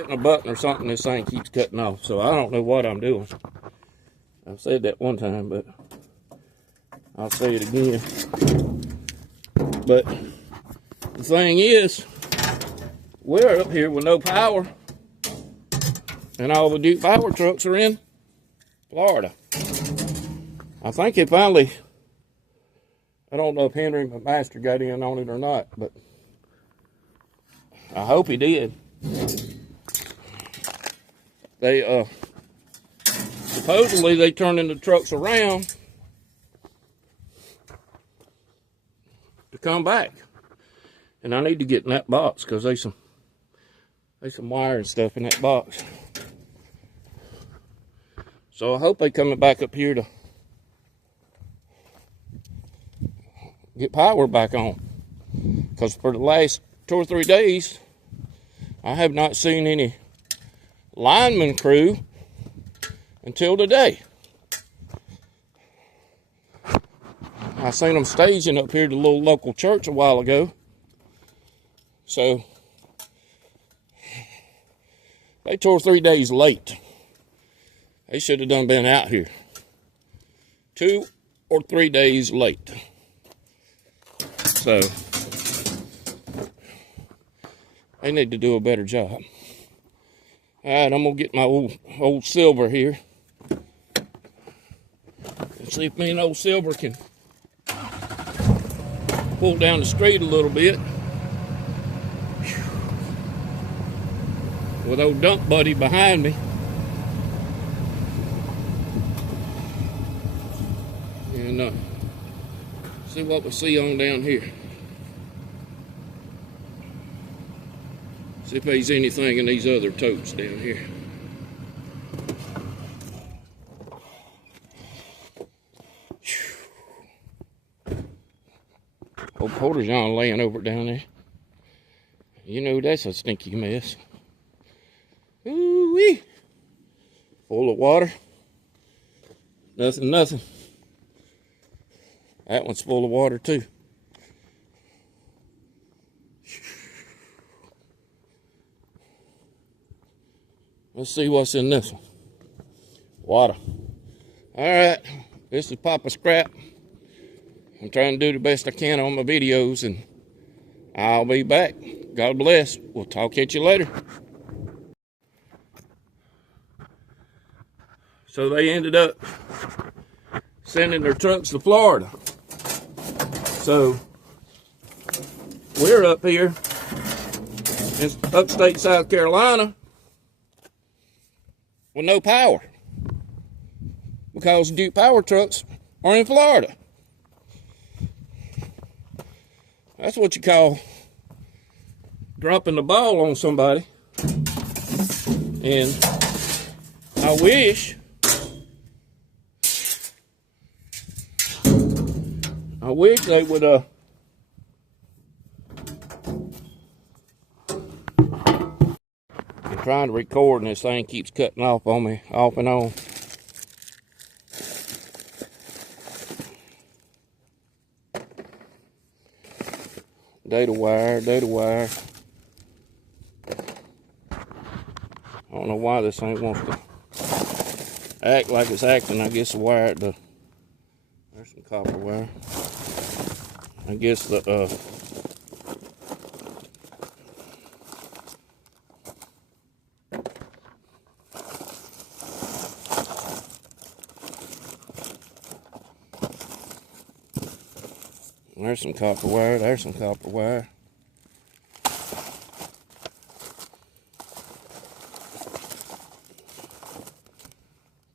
Hitting a button or something, this thing keeps cutting off. So I don't know what I'm doing. I've said that one time, but I'll say it again. But the thing is, we're up here with no power, and all the Duke power trucks are in Florida. I think it finally, I don't know if Henry McMaster got in on it or not, but I hope he did. They, supposedly they turning the trucks around to come back. And I need to get in that box because there's some wire and stuff in that box. So I hope they coming back up here to get power back on. Because for the last 2 or 3 days, I have not seen any lineman crew until today. I seen them staging up here at the little local church a while ago. So they 2 or 3 days late. They should have done been out here. 2 or 3 days late. So they need to do a better job. All right, I'm gonna get my old Silver here and see if me and old Silver can pull down the street a little bit with old Dump Buddy behind me. And see what we see on down here. See if there's anything in these other totes down here. Old Porter John laying over down there. You know that's a stinky mess. Ooh-wee. Full of water. Nothing. That one's full of water too. Let's see what's in this one. Water. Alright, this is Papa Scrap. I'm trying to do the best I can on my videos, and I'll be back. God bless. We'll talk at you later. So they ended up sending their trucks to Florida. So we're up here in upstate South Carolina with no power because Duke power trucks are in Florida. That's what you call dropping the ball on somebody. And I wish they would I'm trying to record and this thing keeps cutting off on me, off and on. Data wire. I don't know why this thing wants to act like it's acting. I guess the wire, there's some copper wire. I guess there's some copper wire. There's some copper wire.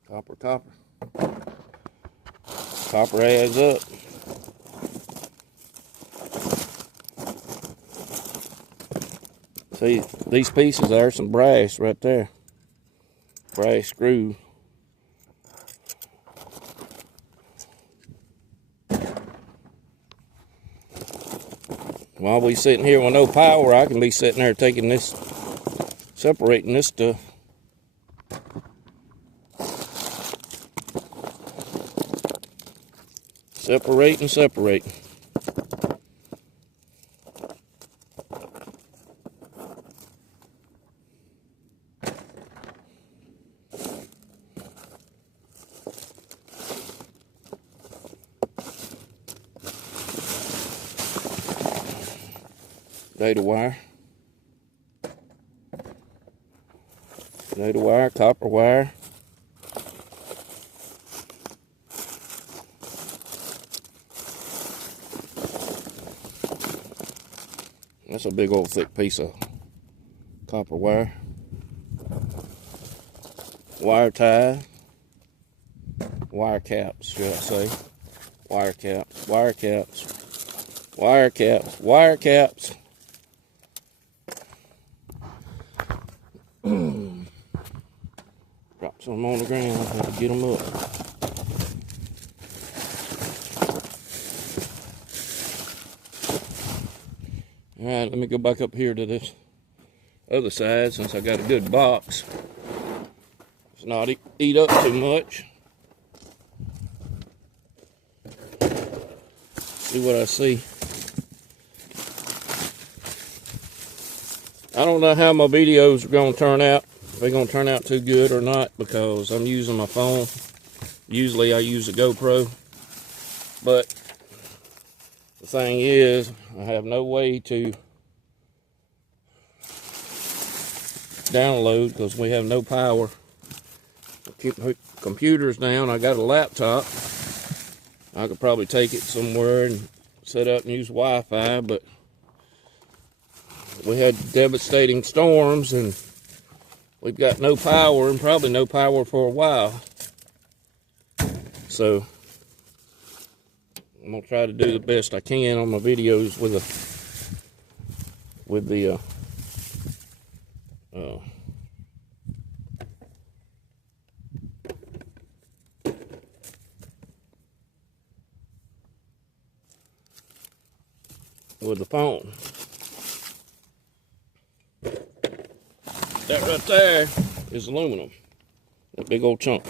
Copper. Copper adds up. See, these pieces are some brass right there. Brass screw. While we sitting here with no power, I can be sitting there taking this, separating this stuff. Separating. data wire, copper wire. That's a big old thick piece of copper wire. Wire tie, wire caps, should I say. Wire caps, wire caps, wire caps, wire caps. Drop some on the ground, have to get them up. Alright, let me go back up here to this other side since I got a good box. It's not eat up too much. See what I see. I don't know how my videos are going to turn out. If they're going to turn out too good or not, because I'm using my phone. Usually I use a GoPro. But the thing is, I have no way to download because we have no power. The computer's down. I got a laptop. I could probably take it somewhere and set up and use Wi-Fi, but we had devastating storms and we've got no power and probably no power for a while. So I'm gonna try to do the best I can on my videos with the phone. That right there is aluminum. That big old chunk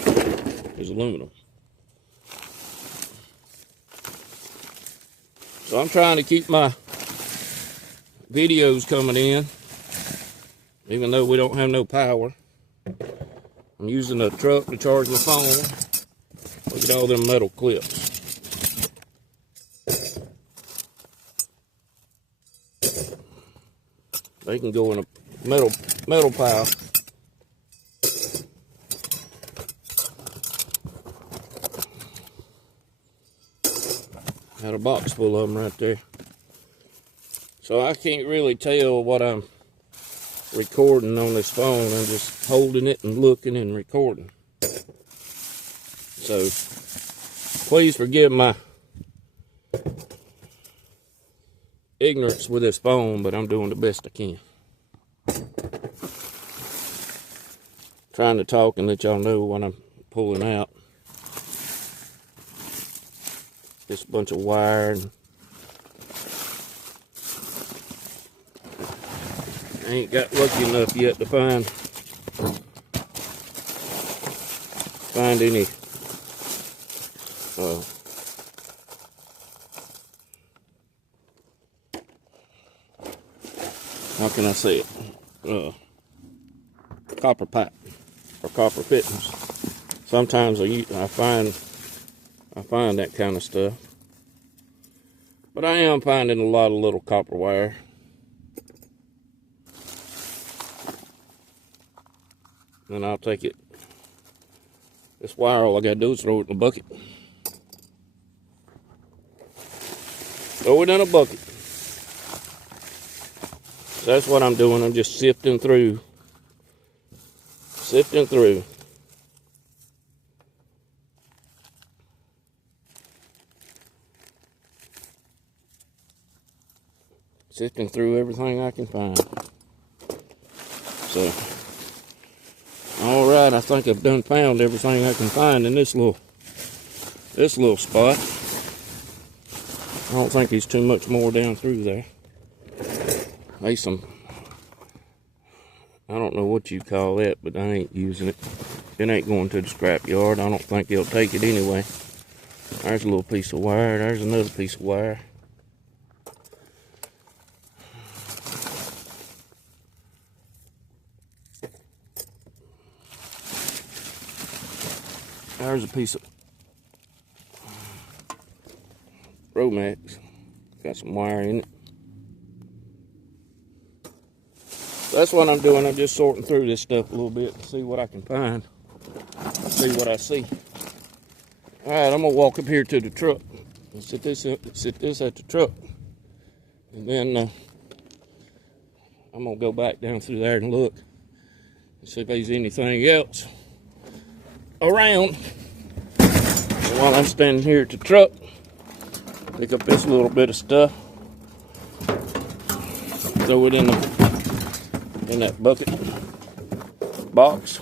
is aluminum. So I'm trying to keep my videos coming in, even though we don't have no power. I'm using a truck to charge my phone. Look at all them metal clips. They can go in a metal pile. Had a box full of them right there. So I can't really tell what I'm recording on this phone. I'm just holding it and looking and recording. So please forgive my ignorance with this phone, but I'm doing the best I can. Trying to talk and let y'all know what I'm pulling out. Just a bunch of wire. And I ain't got lucky enough yet to find any how can I say it? Copper pipe or copper fittings. Sometimes I find that kind of stuff, but I am finding a lot of little copper wire. And I'll take it. This wire, all I gotta do is throw it in a bucket. Throw it in a bucket. So that's what I'm doing. I'm just sifting through. Sifting through. Sifting through everything I can find. So, all right, I think I've done found everything I can find in this little spot. I don't think there's too much more down through there. There's some, I don't know what you call that, but I ain't using it. It ain't going to the scrap yard. I don't think they'll take it anyway. There's a little piece of wire. There's another piece of wire. There's a piece of Romax. Got some wire in it. That's what I'm doing. I'm just sorting through this stuff a little bit and see what I can find. See what I see. All right, I'm gonna walk up here to the truck and sit this at the truck, and then I'm gonna go back down through there and look and see if there's anything else around. And while I'm standing here at the truck, pick up this little bit of stuff, throw it in that bucket box.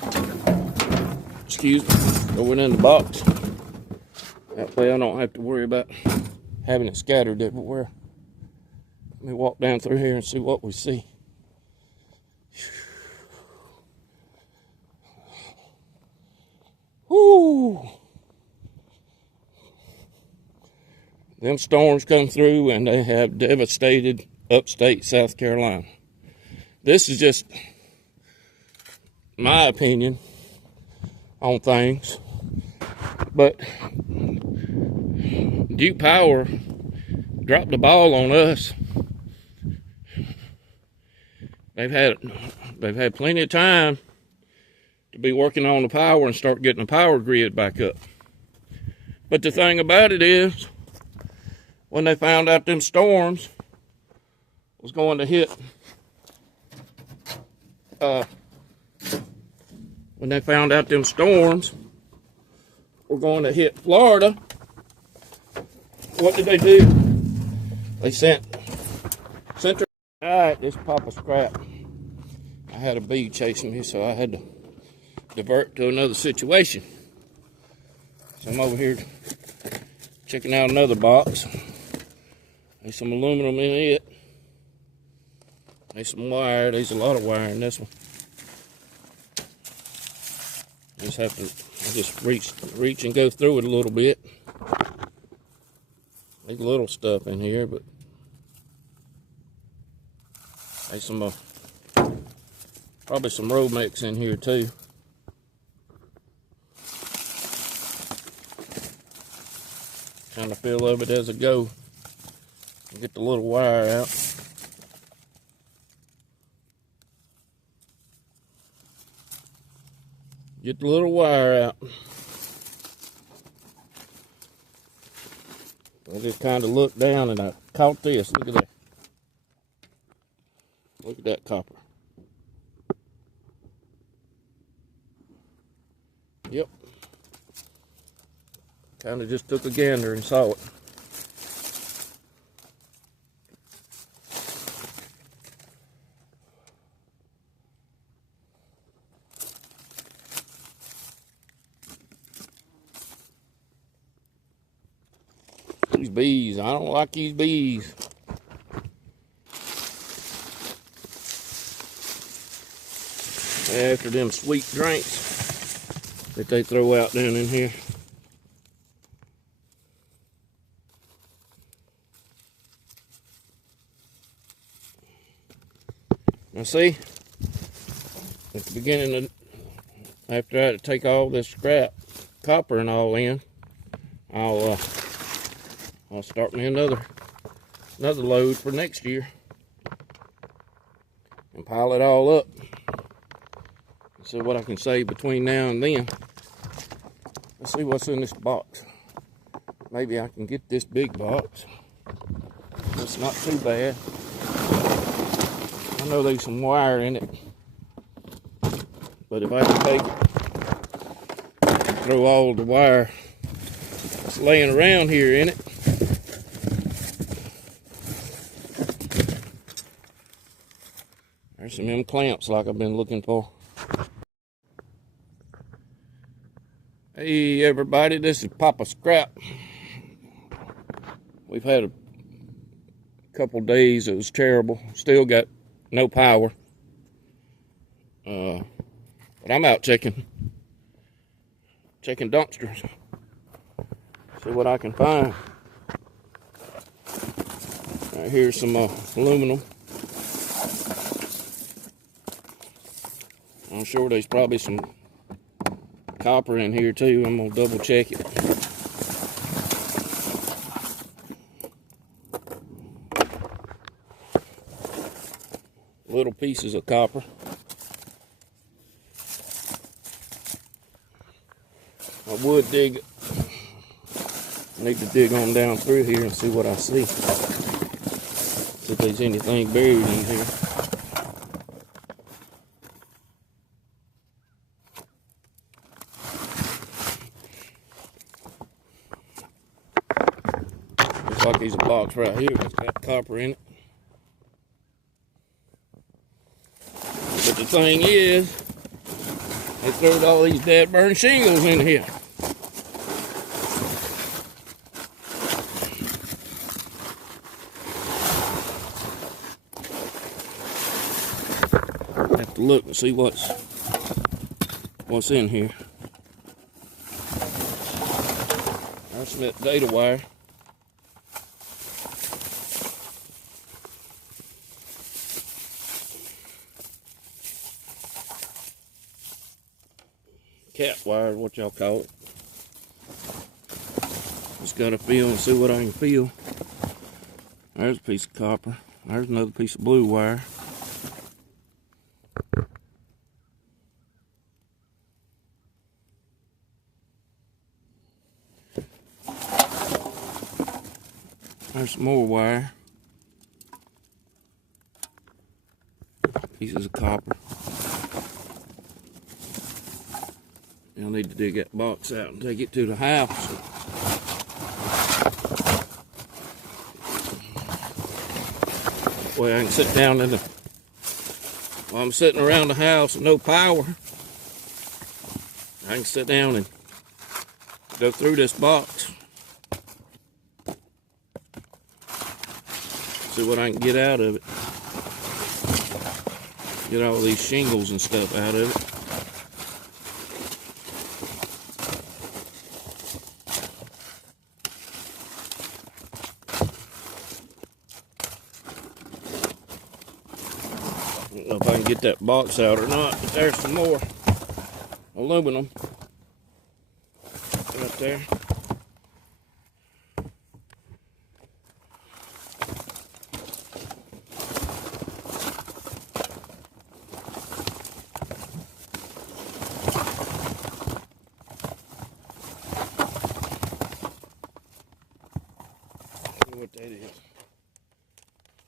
Excuse me. Throw it in the box. That way I don't have to worry about having it scattered everywhere. Let me walk down through here and see what we see. Whoo! Them storms come through and they have devastated upstate South Carolina. This is just my opinion on things, but Duke Power dropped the ball on us. They've had plenty of time to be working on the power and start getting the power grid back up. But the thing about it is, when they found out them storms was going to hit, when they found out them storms were going to hit Florida, what did they do? They sent her. All right, this Papa Scrap. I had a bee chasing me, so I had to divert to another situation. So I'm over here checking out another box. There's some aluminum in it. There's some wire. There's a lot of wire in this one. Just reach and go through it a little bit. There's little stuff in here, but there's some probably some Romex in here too. Trying to feel of it as I go. Get the little wire out. Get the little wire out. I just kind of looked down and I caught this. Look at that. Look at that copper. Yep. Kind of just took a gander and saw it. These bees, I don't like these bees. After them sweet drinks that they throw out down in here. Now see, at the beginning of, after I take all this scrap copper and all in, I'll start me another load for next year and pile it all up. See what I can save between now and then. Let's see what's in this box. Maybe I can get this big box. It's not too bad. I know there's some wire in it, but if I can take throw all the wire that's laying around here in it, there's some of them clamps like I've been looking for. Hey everybody, this is Papa Scrap. We've had a couple days, it was terrible. Still got no power. But I'm out checking dumpsters. See what I can find. Right, here's some aluminum. I'm sure there's probably some copper in here too. I'm gonna double check it. little pieces of copper. I would dig, need to dig on down through here and see what I see. See if there's anything buried in here. Looks like there's a box right here that's got copper in it. But the thing is, they threw all these dead burn shingles in here. Have to look and see what's in here. There's some data wire. Cat wire is what y'all call it. Just gotta feel and see what I can feel. There's a piece of copper. There's another piece of blue wire. There's some more wire. Pieces of copper. I'll need to dig that box out and take it to the house. That way I can sit down in the, while I'm sitting around the house with no power, I can sit down and go through this box. See what I can get out of it. Get all these shingles and stuff out of it. I don't know if I can get that box out or not, but there's some more aluminum right there. What that is.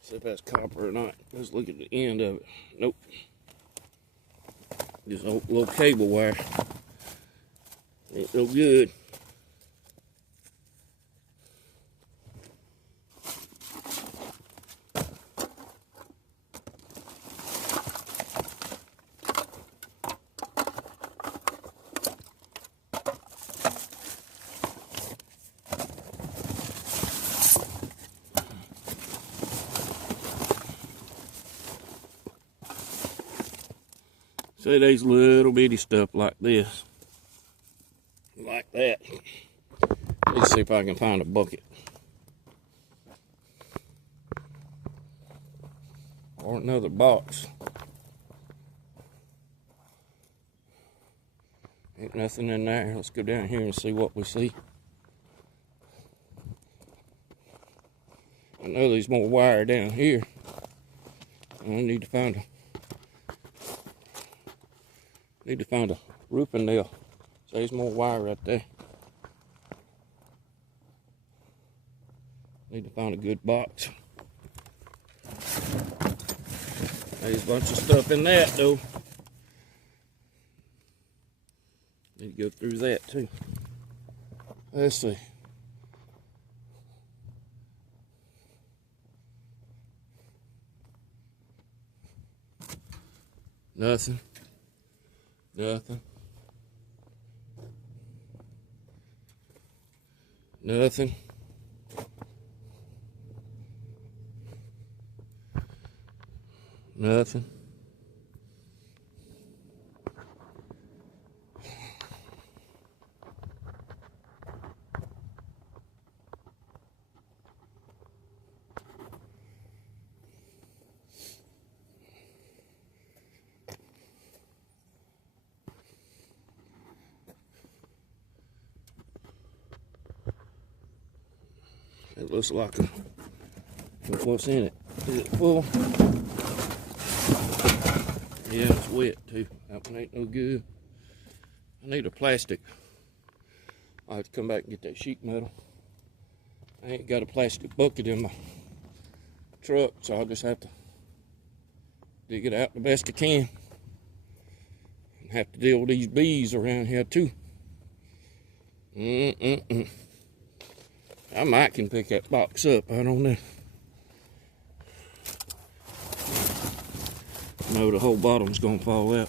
See if that's copper or not. Let's look at the end of it. Nope. Just a little cable wire. Ain't no good. See, there's little bitty stuff like this. Like that. Let's see if I can find a bucket. Or another box. Ain't nothing in there. Let's go down here and see what we see. I know there's more wire down here. I need to find a roofing nail. So there's more wire right there. Need to find a good box. There's a bunch of stuff in that though. Need to go through that too. Let's see. Nothing. Nothing. Nothing. Nothing. It looks like what's in it. Is it full? Yeah, it's wet too. That one ain't no good. I need a plastic. I'll have to come back and get that sheet metal. I ain't got a plastic bucket in my truck, so I'll just have to dig it out the best I can. And have to deal with these bees around here too. I might can pick that box up. I don't know. No, the whole bottom's gonna fall out.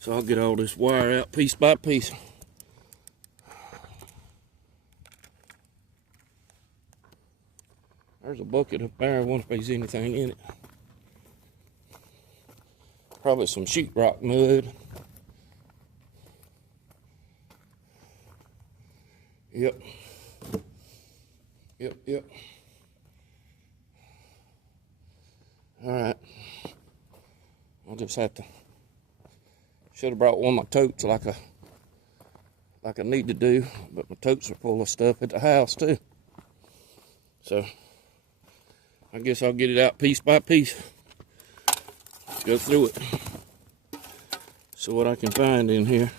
So I'll get all this wire out piece by piece. There's a bucket up there. I wonder if there's anything in it. Probably some sheetrock mud. Yep. All right. I'll just have to. Should have brought one of my totes like I need to do, but my totes are full of stuff at the house too. So I guess I'll get it out piece by piece. Let's go through it. So what I can find in here.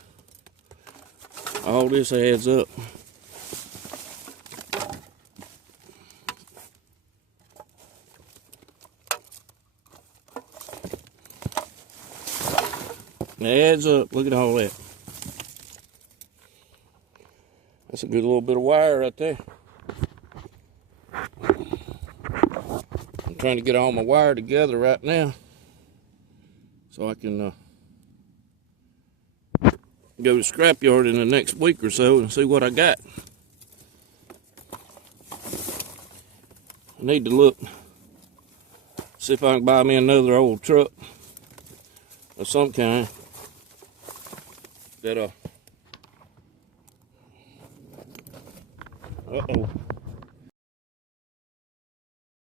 All this adds up. It adds up. Look at all that. That's a good little bit of wire right there. I'm trying to get all my wire together right now so I can go to scrapyard in the next week or so and see what I got. I need to look, see if I can buy me another old truck of some kind that uh-oh.